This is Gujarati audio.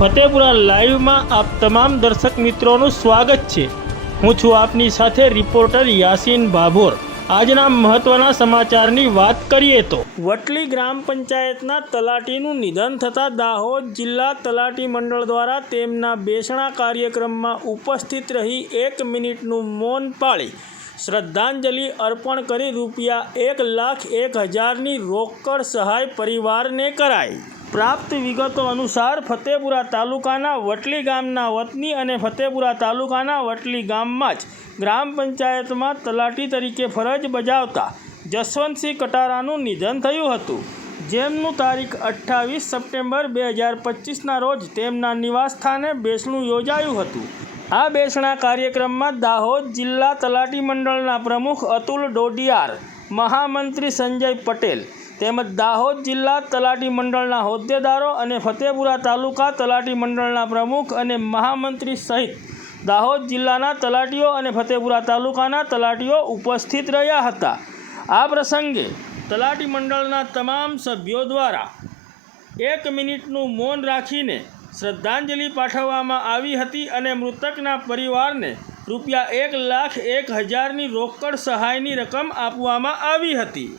ફતેપુરા લાઈવમાં આપ તમામ દર્શક મિત્રોનું સ્વાગત છે. હું છું આપની સાથે રિપોર્ટર યાસીન ભાભોર આજના મહત્વના સમાચારની વાત કરીએ તો, વટલી ગ્રામ પંચાયતના તલાટીનું નિધન થતાં દાહોદ જિલ્લા તલાટી મંડળ દ્વારા તેમના બેસણા કાર્યક્રમમાં ઉપસ્થિત રહી એક મિનિટનું મૌન પાળી શ્રદ્ધાંજલિ અર્પણ કરી રૂપિયા એક લાખ એક હજારની રોકડ સહાય પરિવારને કરાઈ. પ્રાપ્ત વિગતો અનુસાર ફતેપુરા તાલુકાના વટલી ગામના વતની અને ફતેપુરા તાલુકાના વટલી ગામમાં જ ગ્રામ પંચાયતમાં તલાટી તરીકે ફરજ બજાવતા જસવંતસિંહ કટારાનું નિધન થયું હતું. જેમનું તારીખ અઠ્ઠાવીસ સપ્ટેમ્બર બે હજાર પચીસના રોજ તેમના નિવાસસ્થાને બેસણું યોજાયું હતું. આ બેસણા કાર્યક્રમમાં દાહોદ જિલ્લા તલાટી મંડળના પ્રમુખ અતુલ ડોડિયાર, મહામંત્રી સંજય પટેલ તેમજ દાહોદ જિલ્લા તલાટી મંડળના હોદ્દેદારો અને ફતેપુરા તાલુકા તલાટી મંડળના પ્રમુખ અને મહામંત્રી સહિત દાહોદ જિલ્લાના તલાટીઓ અને ફતેપુરા તાલુકાના તલાટીઓ ઉપસ્થિત રહ્યા હતા. આ પ્રસંગે તલાટી મંડળના તમામ સભ્યો દ્વારા એક મિનિટનું મૌન રાખીને શ્રદ્ધાંજલિ પાઠવવામાં આવી હતી અને મૃતકના પરિવારને રૂપિયા એક લાખ એક હજારની રોકડ સહાયની રકમ આપવામાં આવી હતી.